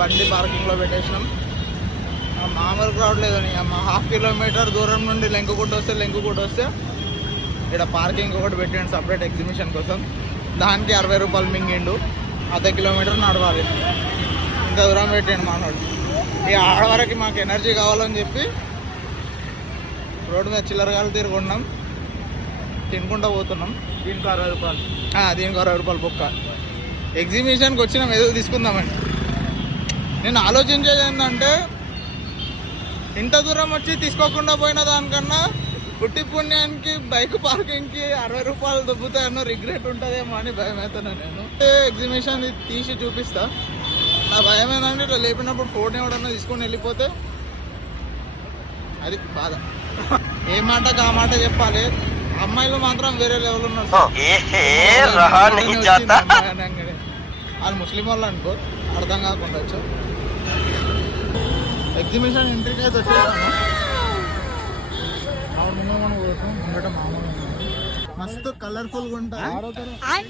బండి పార్కింగ్లో పెట్టేసినాం. మామూలు క్రౌడ్ లేదని అమ్మ 1/2 కిలోమీటర్ దూరం నుండి లెంకుకుంటూ వస్తే ఇక్కడ పార్కింగ్ ఒకటి పెట్టిండు సపరేట్ ఎగ్జిబిషన్ కోసం. దానికి 60 రూపాయలు మింగిండు. 1/2 కిలోమీటర్ నడవాలి, ఇంత దూరం పెట్టిండు మానవుడు. ఈ ఆడవరకు మాకు ఎనర్జీ కావాలని చెప్పి రోడ్డు మీద చిల్లరగాలు తిరుగున్నాం, తినుకుంటూ పోతున్నాం. దీనికి 60 రూపాయలు, దీనికి 60 రూపాయలు బొక్క. ఎగ్జిబిషన్కి వచ్చినాం ఏదో తీసుకుందామని. నేను ఆలోచించేది ఏంటంటే ఇంత దూరం వచ్చి తీసుకోకుండా పోయిన దానికన్నా పుట్టి పుణ్యానికి బైక్ పార్కింగ్కి 60 రూపాయలు దొబ్బుతాయన్నో రిగ్రెట్ ఉంటుందేమో అని భయం అవుతాను. నేను ఎగ్జిబిషన్ తీసి చూపిస్తా. నా భయం ఏంటంటే ఇట్లా లేపినప్పుడు ఫోన్ ఎవడన్నా తీసుకొని వెళ్ళిపోతే అది బాధ. ఏ మాటకు ఆ మాట చెప్పాలి. అమ్మాయిలు మాత్రం వేరే లెవెల్ ఉన్నారు. వాళ్ళు ముస్లిం వాళ్ళు అనుకో, అర్థం కాకుండా వచ్చు. ఎగ్జిబిషన్ ఎంట్రీకి అయితే వచ్చేసాను. మనం కోసం ఉండటం మామూలు మస్తు కలర్ఫుల్గా ఉంటాయి.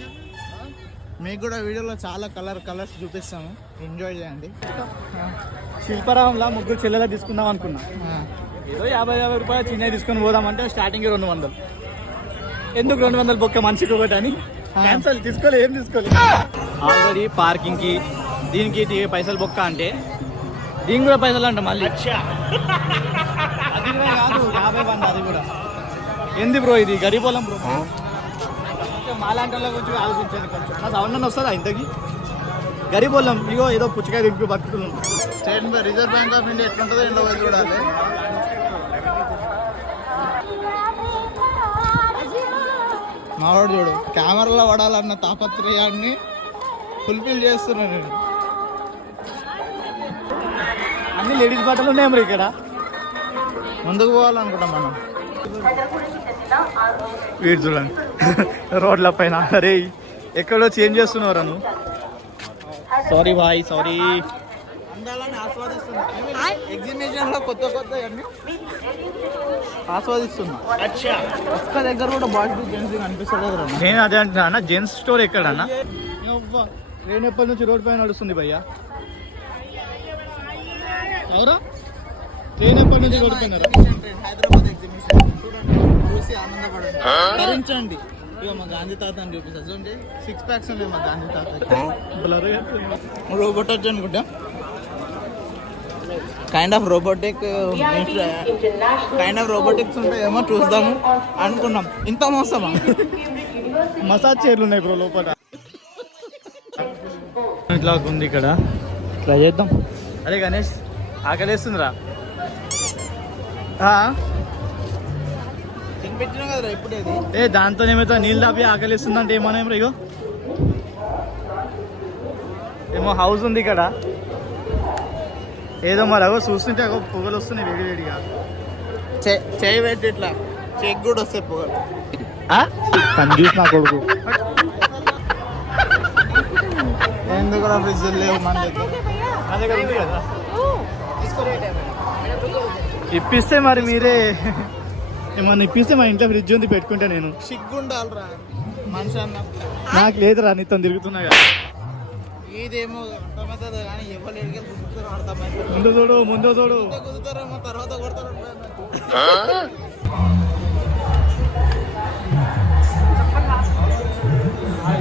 మీకు కూడా వీడియోలో చాలా కలర్స్ చూపిస్తాము, ఎంజాయ్ చేయండి. శిల్పారామంలా ముగ్గురు చెల్లెలా తీసుకుందాం అనుకున్నా. ఏదో 50 రూపాయలు చిన్నవి తీసుకొని పోదామంటే స్టార్టింగ్ 200. ఎందుకు 200 బొక్క మనిషికి ఒకటి అని క్యాన్సల్. ఏం తీసుకోలేదు. ఆల్రెడీ పార్కింగ్కి దీనికి పైసలు బొక్క అంటే దీనికి కూడా పైసలు అంట మళ్ళీ. అది కాదు 50 అది కూడా ఎందు బ్రో, ఇది గరీబోళం బ్రో. మాలాంటి వాళ్ళ గురించి ఆలోచించాను కొంచెం. నా సౌండ్ వస్తుందా ఇంతకి? గరీబోళం ఇగో ఏదో పుచ్చకాయ దింపి బతుకుతున్నాం. రిజర్వ్ బ్యాంక్ ఆఫ్ ఇండియా ఎట్లుంటుందో ఎండో చూడాలి. మావాడు చూడు, కెమెరాలో పడాలన్న తాపత్రయాన్ని ఫుల్ఫిల్ చేస్తున్నాను నేను. అన్ని లేడీస్ బట్టలు ఉన్నాయి మరి ఇక్కడ. ముందుకు పోవాలనుకుంటాం మనం. వీడు చూడండి రోడ్ల పైన. అరే ఎక్కడో చేంజ్ చేస్తున్నారు నువ్వు. సారీ బాయ్, సారీ. అందాలని ఆస్వాదిస్తున్నా. ఎగ్జిబిషన్ లో కొత్త ఆస్వాదిస్తున్నా. ఒక్క దగ్గర కూడా బాడీ జెంట్స్ కనిపిస్తలేదు. నేను అదే అంటున్నా. జెంట్స్ స్టోర్ ఎక్కడన్నా? ట్రైన్ ఎప్పటి నుంచి రోడ్ పైన నడుస్తుంది భయ్యా? ఎవరా ట్రైన్ ఎప్పటి నుంచి రోడ్ పైన? హైదరాబాద్ ఎగ్జిబిషన్ చూసి ఆనందపడండి, ధరించండి. ఇక మా గాంధీ తాత అని చూపిస్తా చూడండి. 6 ప్యాక్స్ ఉన్నాయి మా గాంధీ తాత. రోబోట్ అనుకుంటా, కైండ్ ఆఫ్ రోబోటిక్స్ ఉంటాయేమో చూద్దాము అనుకున్నాం. ఇంత మోసమా? మసాజ్ చైర్లు ఉన్నాయి బ్రో లోపల. ఇట్లా ఉంది ఇక్కడ, ట్రై చేద్దాం. అరే గణేష్ ఆకలేస్తుందిరా. తినిపించినా కదరా ఎప్పుడేది. దాంతో ఏమైతే నీళ్ళు దాపి ఆకలిస్తుందంటే ఏమన్నా ఇగో ఏమో హౌస్ ఉంది ఇక్కడ. ఏదో మరి అగో చూస్తుంటే అగో పొగలు వస్తున్నాయి వేడివేడిగా. చేయి పెట్టి ఇట్లా చెక్ కూడా వస్తాయి పొగలు. కన్ఫ్యూజ్ నా కొడుకు. ఎందుకు కూడా ఫ్రిడ్జ్ లేవు మన దగ్గర ఉంది కదా. ఇప్పిస్తే మరి మీరే ఏమన్నా ఇప్పిస్తే మా ఇంట్లో ఫ్రిడ్జ్ ఉంది పెట్టుకుంటా. నేను సిగ్గుండాలరా మనిషి అన్న. నాకు లేదురా, నీతో తిరుగుతున్నా కదా. ఇదేమో అర్థమవుతుంది కానీ ఎవరు ఎడికి కుదురుతారో అర్థమవుతుంది. ముందు చూడు కుదురుతారేమో తర్వాత కొడతారు.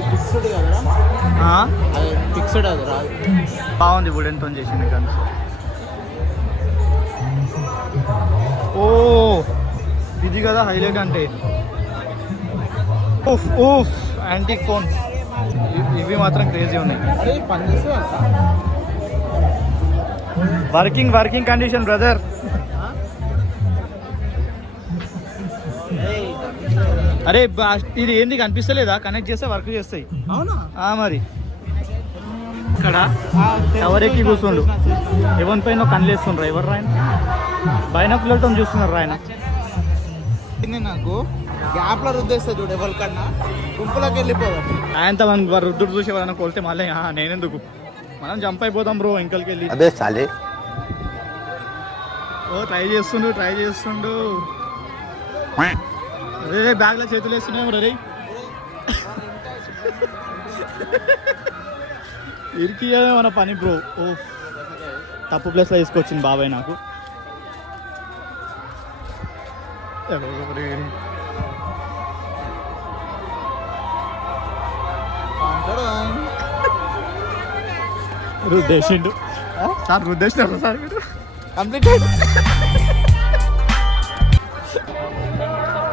ఫిక్స్డ్ కదరా, అది ఫిక్స్డ్ అది రాదు. బాగుంది వుడెన్తో చేసింది కానీ. ఓ ఇది కదా హైలైట్ అంటే. యాంటిక్ ఫోన్ ఇవి మాత్రం క్రేజీ ఉన్నాయి. Working condition brother. అరే ఇది ఏంది కనిపిస్తలేదా? కనెక్ట్ చేస్తే వర్క్ చేస్తాయి. అవునా? మరి ఇక్కడ ఎవరెక్కి కూర్చుండు, ఎవరి పైన కన్లేస్తుండ్రు. ఎవరు రాయన బైనాకులర్తో చూస్తున్నారు రాయన. నాకు గ్యాప్ లో రుద్దేస్తా చూడు, ఎవరికన్నా గుంపులోకి వెళ్ళిపోదాం. ఆయనతో మనం రుద్దుడు చూసి ఎవరైనా కొలితే మళ్ళీ నేనెందుకు, మనం జంప్ అయిపోతాం బ్రో ఇంకలికి వెళ్ళి. ఓ ట్రై చేస్తుండు. అదే బ్యాగ్లో చేతులు వేస్తున్నాం రే. ఇరికి మన పని బ్రో. ఓ తప్పు ప్లేస్లో తీసుకొచ్చింది బాబాయ్ నాకు. రుద్దేశిండు సార్, రుద్దేశినారు సార్ మీరు. Completed.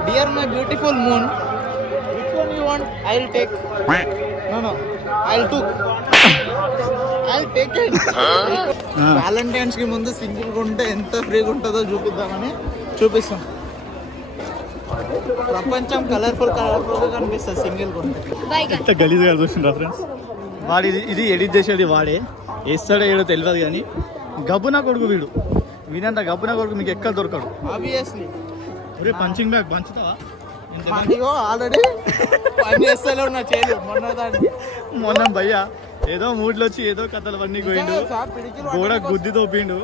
Dear my beautiful moon, which one you want? I will take. No I will take it. Valentine's కి ముందు సింగిల్ గా ఉంటే ఎంత ఫ్రీగా ఉంటుందో చూపిద్దామని చూపిస్తాం. ప్రపంచం కలర్ఫుల్ గా కనిపిస్తుంది సింగిల్ గా ఉంటే. ఎంత గలీజ్గా చూసిండ్రా ఫ్రెండ్స్. వాడు ఇది ఎడిట్ చేసేది వాడే, వేస్తాడో ఏడో తెలియదు కానీ గబ్బున కొడుకు వీడు. వీడంత గబ్బున కొడుకు మీకు ఎక్కడ దొరకడు ఆబ్వియస్లీ. ఒరే పంచింగ్ బ్యాగ్ పంచుతావా? ఆల్రెడీ పని చేస్తూనే ఉన్నా చేయలేదు. మొన్న భయ్యా ఏదో మూడ్లో వచ్చి ఏదో కథలు అన్నీ పోయిండు, గోడ గుద్ది తోపిండు,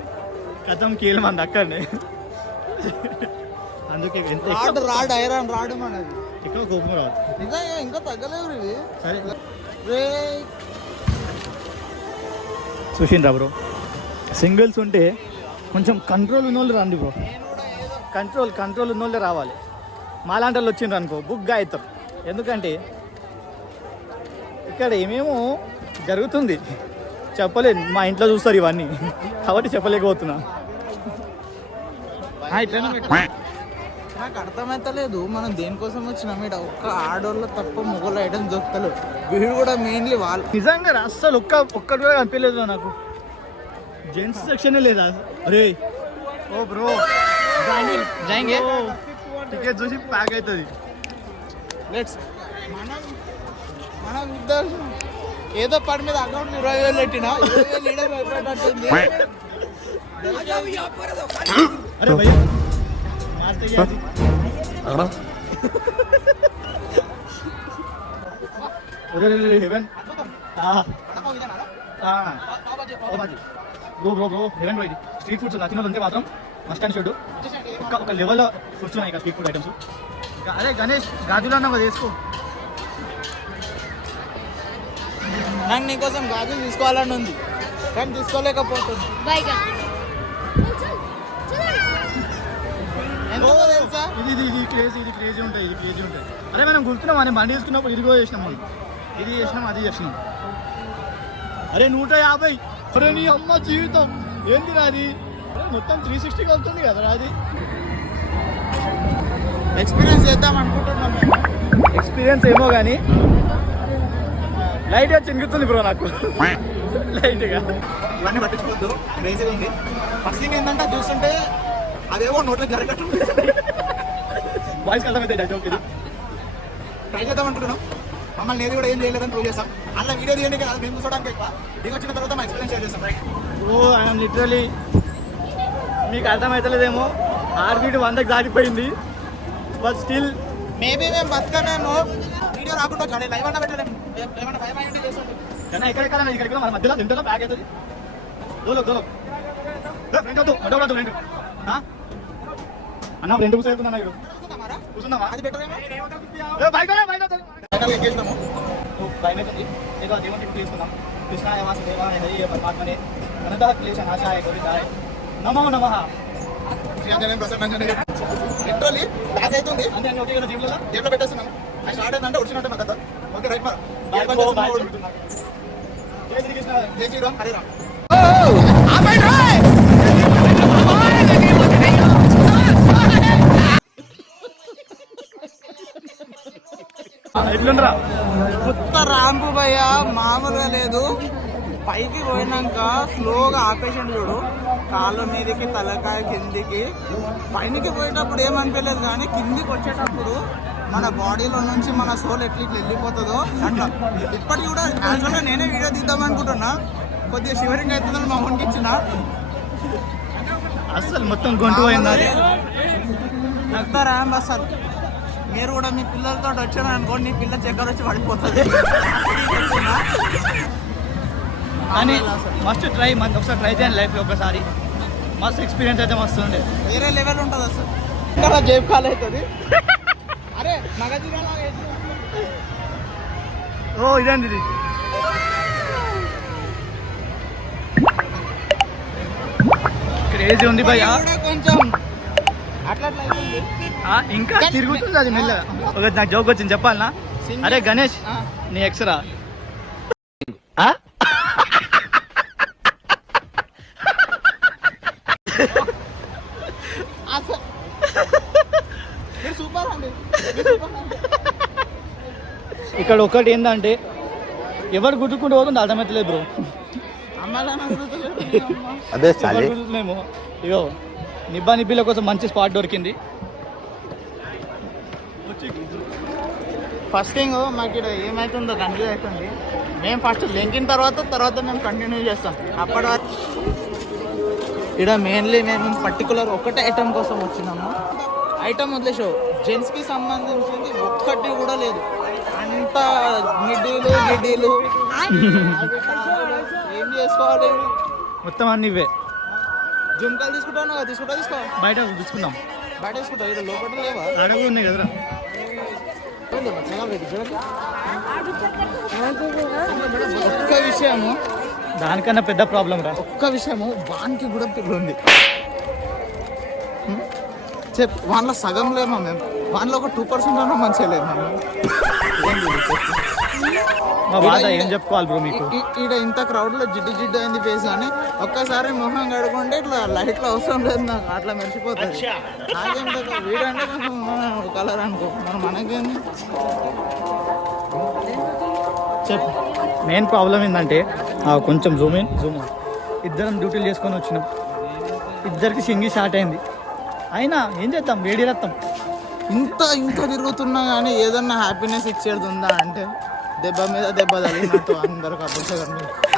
కథం కీలమంది అక్కడనే. అందుకే ఎంత రాడ్ ఐరన్ రాడ్ మనది ఎక్కువ కోపం రాదు. నిజంగా ఇంకా తగ్గలేవు ఇవి. సరే చూసిండ్రా బ్రో, సింగిల్స్ ఉంటే కొంచెం కంట్రోల్ ఉన్నోళ్ళు రండి బ్రో. కంట్రోల్ ఉన్నోళ్ళే రావాలి. మాలాంటి వాళ్ళు వచ్చిండ్రు అనుకో బుగ్గా అవుతారు. ఎందుకంటే ఇక్కడ ఏమేమో జరుగుతుంది చెప్పలేదు, మా ఇంట్లో చూస్తారు ఇవన్నీ కాబట్టి చెప్పలేకపోతున్నా. నాకు అర్థమైతలేదు మనం దేనికోసం వచ్చినాం. ఇక్కడ ఒక్క ఆడోళ్ళు తప్ప మొగలు ఐటమ్ దొరుకుతలేదు. వీడు కూడా మెయిన్లీ వాళ్ళు. నిజంగా అస్సలు ఒక్కటి కూడా కనిపించలేదు నాకు. జెంట్స్ సెక్షన్ లేదా? అరే ఓ బ్రో జాయింగే టికెట్ చూసి ప్యాక్ అవుతుంది. లెట్స్ మనం ఉద్దేశం ఏదో పని మీద అకౌంట్ 20,000 పెట్టినా 20,000 లీడర్ అయిపోయినట్టుంది. అరే భయ్యా హెవెన్ బ్రో హెవెన్ బ్రో. ఇది స్ట్రీట్ ఫుడ్స్ నచ్చినది ఉంటే మాత్రం మస్ట్ అండ్ షుడ్. ఒక లెవెల్లో ఫుడ్స్ ఉన్నాయి స్ట్రీట్ ఫుడ్ ఐటమ్స్. అదే గణేష్ గాజులు అన్నా కదా వేసుకో. నాకు నీకోసం గాజులు తీసుకోవాలని ఉంది కానీ తీసుకోలేకపోతుంది. ఎందుకో తెలుసా? ఇది క్రేజీ ఉంటాయి. అరే మనం గుర్తున్నాం అని బండి తీసుకున్నప్పుడు ఇదిగో చేసినాం, మనం ఇది చేసినాం అది చేసినాం. అరే 150. అరే నీ అమ్మ జీవితం ఏంది అది మొత్తం 360 అవుతుంది కదా. అది ఎక్స్పీరియన్స్ చేద్దాం అనుకుంటున్నాం మేము. ఎక్స్పీరియన్స్ ఏమో కానీ లైట్గా చినుకుతుంది బ్రో నాకు. లైట్గా ఇవన్నీ పట్టించుకోవద్దు, క్రేజీగా ఉంది. ఫస్ట్ థింగ్ ఏంటంటే చూస్తుంటే అదేవో నోట్లో జరగట్టు బాయ్స్ అర్థమైతే జోక్. ఇది ట్రై చేద్దాం అనుకుంటున్నాం. మమ్మల్ని ఏది కూడా ఏం చేయలేదని ప్రూవ్ చేస్తాం. అలా వీడియో తీయండి కదా, మేము చూడడానికి ఎక్కువ. దిగి వచ్చిన తర్వాత మా ఎక్స్పీరియన్స్ షేర్ చేస్తాం. రైట్. ఓ ఐఎమ్ లిటరలీ, మీకు అర్థమవుతలేదేమో, ఆర్బీట్ 100కి దాటిపోయింది. బట్ స్టిల్ మేబీ మేము బతకనేమో వీడియో రాకుండా వచ్చాడు. లైవ్ అన్న పెట్టలేము, ఏమన్నా భయం అయ్యింది చేస్తాం. కానీ ఇక్కడ మన మధ్యలో తింటాలో బ్యాగ్ అవుతుంది. దూరం అన్న 2 కూర్చోకున్నా కూర్చుందామా? అది బెటర్ ఏమో. ఎక్కేస్తాము ఏదో దేవుని తీసుకుందాం. కృష్ణాయ వాస దేవాయ హరి పరమాత్మనే అనంత క్లేశ నాశాయ గోవిందాయ నమో నమః. లిటరల్లీ బ్యాగ్ అవుతుంది అంతే అన్ని ఒకే కదా జేబులో పెట్టేస్తున్నాం. అది స్టార్ట్ అయిందంటే వచ్చినట్టే మా కథ. ఓకే రైట్ మా జై శ్రీకృష్ణ జై శ్రీరామ్ హరే రామ్. ఎట్లుండరా కొత్త ర్యాంపు భయ మామూలుగా లేదు. పైకి పోయినాక స్లోగా ఆపేషన్ చూడు, కాళ్ళ మీదకి తలకాయ కిందికి. పైనకి పోయేటప్పుడు ఏమనిపించలేదు కానీ కిందికి వచ్చేటప్పుడు మన బాడీలో నుంచి మన సోల్ ఎట్లా వెళ్ళిపోతుందో అట్లా. ఇప్పటికి కూడా యాక్చువల్గా నేనే వీడియో తీద్దాం అనుకుంటున్నా, కొద్దిగా షివరింగ్ అవుతుందని మా ఫోన్కి ఇచ్చిన. అసలు మొత్తం గొంతు పోయింది. కొత్త ర్యాంప్ అసలు. మీరు కూడా మీ పిల్లలతో వచ్చాను అనుకోండి, నీ పిల్ల చక్కెర వచ్చి పడిపోతుంది. కానీ మస్ట్ ట్రై, ఒకసారి ట్రై చేయండి లైఫ్లో ఒకసారి. మస్తు ఎక్స్పీరియన్స్ అయితే మస్తు ఉండే, వేరే లెవెల్ ఉంటుంది అసలు. ఇంకా జేబు ఖాళీ అవుతుంది. అరే మగజీరా ఓ ఇదండి ఇది. క్రేజీ ఉంది భయ్యా. కూడా కొంచెం అట్లా అట్లా అవుతుంది. ఇంకా తిరుగుతుంది అది మెల్లగా. ఒక నాకు జోక్ వచ్చింది చెప్పాలనా? అరే గణేష్, ఆ. నీ ఎక్స్రా మీరు సూపర్ అండి, మీరు సూపర్ అండి. ఇక్కడ ఒకటి ఏంటంటే ఎవరు గుర్తుకుంటూ పోతుంది అర్థమవుతలేదు బ్రో. అమ్మాయిలన్నా గుర్తులేదు, అమ్మ. ఎవరు గుర్తులేమో. ఇగో నిబ్బా నిబ్బిల కోసం మంచి స్పాట్ దొరికింది. ఫస్ట్ థింగ్ మాకు ఇక్కడ ఏమవుతుందో కన్ఫ్యూజ్ అవుతుంది. మేము ఫస్ట్ లెంకిన తర్వాత మేము కంటిన్యూ చేస్తాం. అప్పటి వరకు ఇక్కడ మెయిన్లీ మేము పర్టికులర్ ఒకటే ఐటమ్ కోసం వచ్చినాము. ఐటమ్ వదిలేసో జెంట్స్కి సంబంధించింది ఒక్కటి కూడా లేదు. అంత గిడ్డీలు ఏం చేసుకోవాలి. మొత్తం అన్ని ఇవే. జుంకాలు తీసుకుంటాను కదా, తీసుకో బయట తీసుకుందాం. బయట తీసుకుంటా. ఇక్కడ లోపల లేవా? అడుగు ఉన్నాయి కదరా. ఒక్క విషయము, దానికన్నా పెద్ద ప్రాబ్లం రా. ఒక్క విషయము, వానికి కూడా పిల్ల ఉంది. చెప్పు, వాళ్ళ సగం లేమా మేము, వాళ్ళలో ఒక 2% అన్నా మంచిగా లేదు మేము. మా బాధ ఏం చెప్పుకోవాలి బ్రో మీకు. ఈడ ఇంత క్రౌడ్లో జిడ్డు అయింది ఫేస్ అని ఒక్కసారి మొహం కడుకుంటే ఇట్లా లైట్లో అవసరం లేదు నాకు, అట్లా మెరిసిపోతుంది. నాకేం వీడంటే కలర్ అనుకో, మరి మనకేంది. చెప్పు. మెయిన్ ప్రాబ్లం ఏంటంటే కొంచెం జూమ్ ఇన్ జూమ్ అవుట్. ఇద్దరం డ్యూటీలు చేసుకొని వచ్చినాం. ఇద్దరికి సింగి స్టార్ట్ అయింది. అయినా ఏం చేద్దాం, వేడి రక్తం. ఇంత తిరుగుతున్నా కానీ ఏదన్నా హ్యాపీనెస్ ఇచ్చేది ఉందా అంటే దెబ్బ మీద దెబ్బ తగిలినట్టు అందరికి అప్పుడు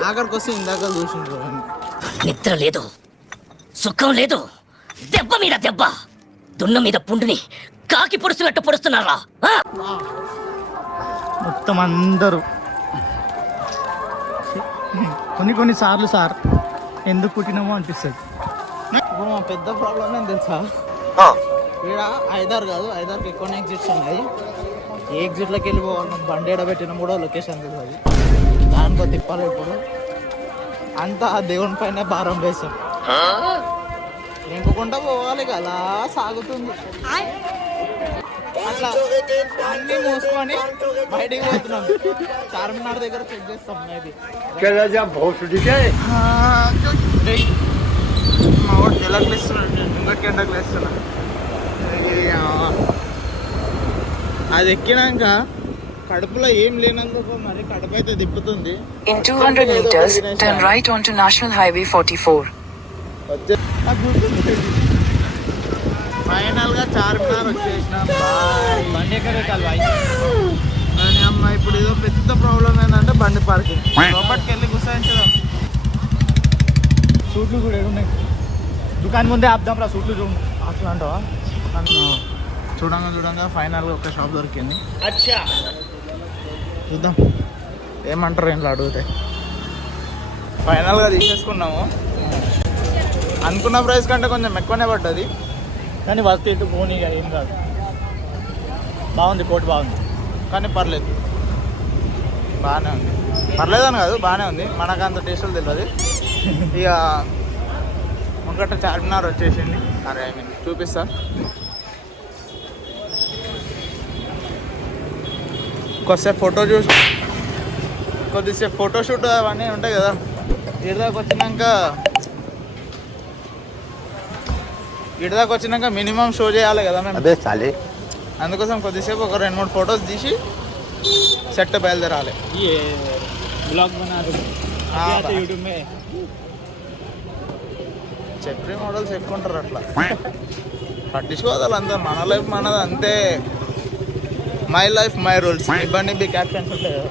ఆఖరికి వస్తే ఇందాక చూసిండ్రు. నిద్ర లేదు, సుఖం లేదు, దెబ్బ మీద దెబ్బ, దున్న మీద పుండుని కాకి పొడుస్తున్నట్టు పొడుస్తున్నారా? మొత్తం అందరూ కొన్ని సార్లు సార్ ఎందుకు పుట్టినామో అనిపిస్తుంది. ఇప్పుడు మా పెద్ద ప్రాబ్లం ఏం తెలుసా, ఇక్కడ 5-6 కాదు 5-6 ఎక్కువ ఎగ్జిట్స్ ఉన్నాయి. ఏ ఎగ్జిట్లోకి వెళ్ళిపోవాలి, బండి ఎడబెట్టిన కూడా లొకేషన్ తెలియదు. దానికో తిప్పాలి. ఇప్పుడు అంతా ఆ దేవుని పైన భారం వేసాం. ఇంకొకుండా పోవాలి కదా, సాగుతుంది అట్లా. అన్నీ మూసుకొని బయటికి పోతున్నాం. చార్మినార్ దగ్గర చెక్ చేస్తాం. మేబీ మా వాడు తెల్లకి ఇస్తున్నాడు, ఇంకొక ఎండకు వేస్తున్నా. అది ఎక్కినాక కడుపులో ఏం లేనందుకు మరి కడుపు అయితే తిప్పుతుంది. In 200 meters, turn right onto National Highway 44. Final గా చార్మినార్ వచ్చేసినాం. బండి ఎక్కడ పెట్టాలి బాయ్? కానీ అమ్మ ఇప్పుడు ఏదో పెద్ద ప్రాబ్లం ఏంటంటే బండి పార్కింగ్. లోపలికి వెళ్ళి గుసాయించడం. సూట్లు కూడా ఉన్నాయి. దుకాణం ముందే ఆపుదాం రా, సూట్లు చూడు. అట్లా అంటావా? చూడంగా ఫైనల్గా ఒక షాప్ దొరికింది. చూద్దాం ఏమంటారు ఇంట్లో అడిగితే. ఫైనల్గా తీసేసుకున్నాము. అనుకున్న ప్రైస్ కంటే కొంచెం ఎక్కువనే పడ్డది, కానీ వర్క్ ఇటు పోనీ ఏం కాదు. బాగుంది, కోట్ బాగుంది. కానీ పర్లేదు, బాగానే ఉంది. పర్లేదని కాదు, బాగానే ఉంది. మనకు అంత టేస్టులు తెలియదు. ఇక ఒకటి చార్మినార్ వచ్చేసింది. అరే ఐ మీన్ చూపిస్తా. కొద్దిసేపు ఫోటోషూట్ అవన్నీ ఉంటాయి కదా. ఇటుదాకా వచ్చినాక మినిమం షో చేయాలి కదా మేము. అందుకోసం కొద్దిసేపు ఒక 2-3 ఫొటోస్ తీసి సెట్ బయలుదేరాలి. యూట్యూబ్ మే చెప్పే మోడల్స్ ఎక్కువ ఉంటారు. అట్లా పట్టించుకోవాలి అంతా. మన లైఫ్ మనది అంతే. My life my rules. ఇబ్బంది క్యాప్షన్స్ ఉంటాయి కదా.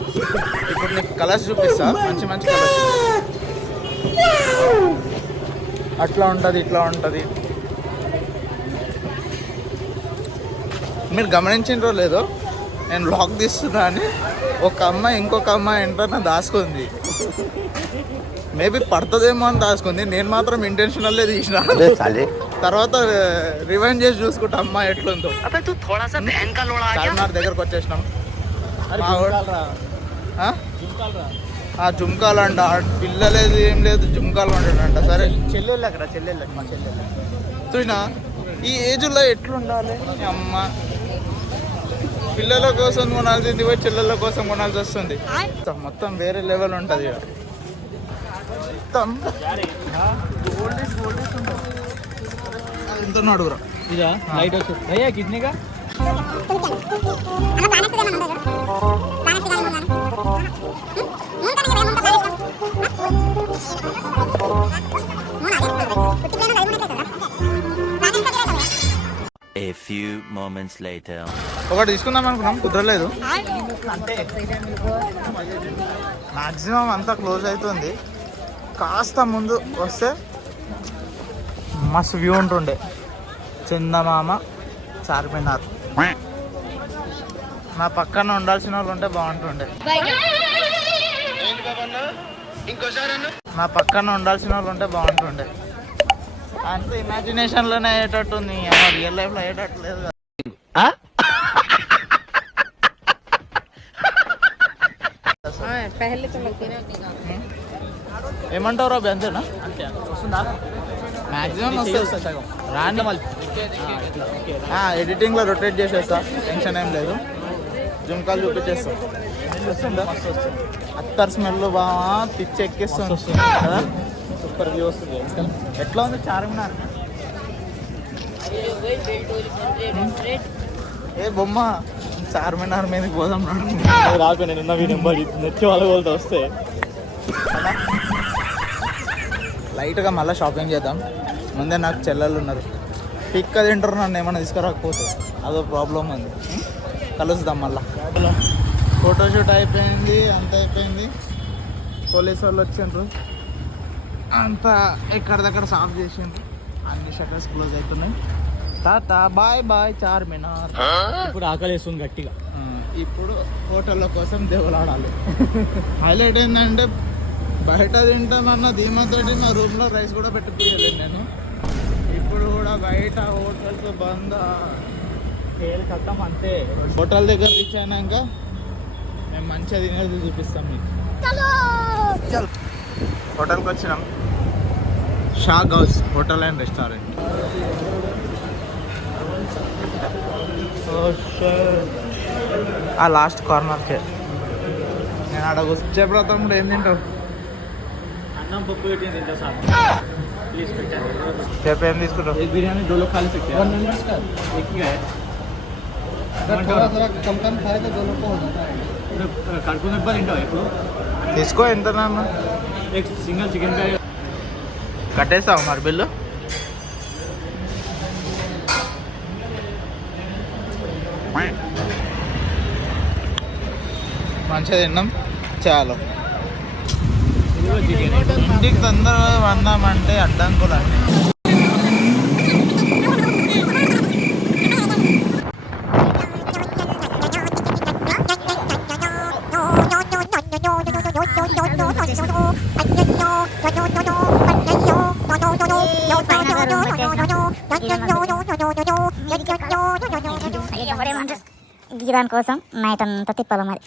ఇప్పుడు నీకు కలర్స్ చూపిస్తా, మంచి కలర్స్. అట్లా ఉంటుంది, ఇట్లా ఉంటుంది. మీరు గమనించిండ్రో లేదో, నేను బ్లాగ్ తీస్తున్నా అని ఒక అమ్మాయి ఇంకొక అమ్మాయి వెంటనే దాచుకుంది. మేబీ పడుతుందేమో అని దాచుకుంది. నేను మాత్రం ఇంటెన్షనల్లే తీసిన. తర్వాత రివైండ్ చేసి చూసుకుంటా అమ్మాయి ఎట్లుందో. చార్మినార్ దగ్గరకు వచ్చేసినాం. ఆ జుంకాలు అంట, పిల్లలేదు ఏం లేదు, జుంకాలు అంటాడంట. సరే చెల్లెళ్ళు అక్కడ చెల్లెళ్ళు మా చెల్లెళ్ళు చూసినా ఈ ఏజ్లో ఎట్లుండాలి అమ్మ. పిల్లల కోసం కొనాల్సింది పోయి చెల్లెళ్ళ కోసం కొనాల్సి వస్తుంది. మొత్తం వేరే లెవెల్ ఉంటుంది ఇక్కడ. మొత్తం ఎంత అడుగురా ఇదా లైట్ వచ్చి అయ్యా కిడ్నీగా A few moments later. ఒకటి తీసుకుందాం అనుకున్నాం, కుదరలేదు. మ్యాక్సిమం అంతా క్లోజ్ అవుతుంది. కాస్త ముందు వస్తే మస్తు వ్యూ ఉంటుండే. చందమామ, చార్మినార్. నా పక్కన ఉండాల్సిన వాళ్ళు ఉంటే బాగుంటుండే. నా పక్కన ఉండాల్సిన వాళ్ళు ఉంటే బాగుంటుండే. అంత ఇమాజినేషన్లోనే అయ్యేటట్టు ఉంది, రియల్ లైఫ్లో అయ్యేటట్టు లేదు కదా. ఏమంటావు రాబి, అంతేనా? వస్తుందా మ్యాక్సిమం వస్తుంది. రాండి మళ్ళీ ఎడిటింగ్లో రొటేట్ చేసేస్తా, టెన్షన్ ఏం లేదు. జుంకాలు చూపించేస్తా. వస్తుందా అత్తర్ స్మెల్ బాగా పిచ్చి ఎక్కిస్తుంది కదా. సూపర్ వ్యూ వస్తుంది. ఎట్లా ఉంది చార్మినార్? ఏ బొమ్మ, చార్మినార్ మీదకి పోదాం నాడు. రాకపోయి నేను ఉన్న నెంబర్ నెచ్చి వాళ్ళ వాళ్ళతో వస్తే లైట్గా మళ్ళీ షాపింగ్ చేద్దాం. ముందే నాకు చెల్లెళ్ళు ఉన్నారు, పిక్క తింటారు, నన్ను ఏమైనా తీసుకురాకపోతే అదో ప్రాబ్లం ఉంది. కలుద్దాం మళ్ళీ. ఫోటోషూట్ అయిపోయింది, అంత అయిపోయింది. పోలీసు వాళ్ళు వచ్చిండ్రు, అంతా ఎక్కడ దగ్గర సాఫ్ చేసిండ్రు. అన్ని షటర్స్ క్లోజ్ అవుతున్నాయి. Tata bye bye Charminar. ఇప్పుడు ఆకలి వేస్తుంది గట్టిగా. ఇప్పుడు హోటళ్ళ కోసం దేవులాడాలి. హైలైట్ ఏంటంటే బయట తింటామన్న ధీమాతోటి నా రూమ్లో రైస్ కూడా పెట్టుకోలేదు నేను. ఇప్పుడు కూడా బయట హోటల్స్ బంద్. కట్టం అంతే. హోటల్ దగ్గర ఇచ్చాక మేము మంచిగా తినేది చూపిస్తాం మీకు. చల్ హోటల్కి వచ్చినాం. షాగ్ హౌస్ హోటల్ అండ్ రెస్టారెంట్. ఆ లాస్ట్ కార్నర్కే నేను ఆడ చెప్పడం కూడా ఏం తింటావు? అన్నం పప్పు పెట్టి తింటా సార్. ప్లీజ్ పెట్టండి. రేపు ఏం తీసుకుంటావు? एक बिरयानी 2 लोग खा ले सकते हैं. 1 मेंबर्स का एक ही है. अगर थोड़ा कम खाए तो 2 लोग को हो जाता है. कार्टून एक बार इंटा है ఇప్పుడు తీసుకో. ఎంత నాన్న? एक सिंगल चिकन का కట్టేస్తావు మరి బిల్లు? మంచిగా తిన్నాం. చాలు. ఇంటికి తొందరగా వందామంటే అడ్డంకులు అన్నీ. దానికోసం నైట్ అంతా తిప్పాలి మరి.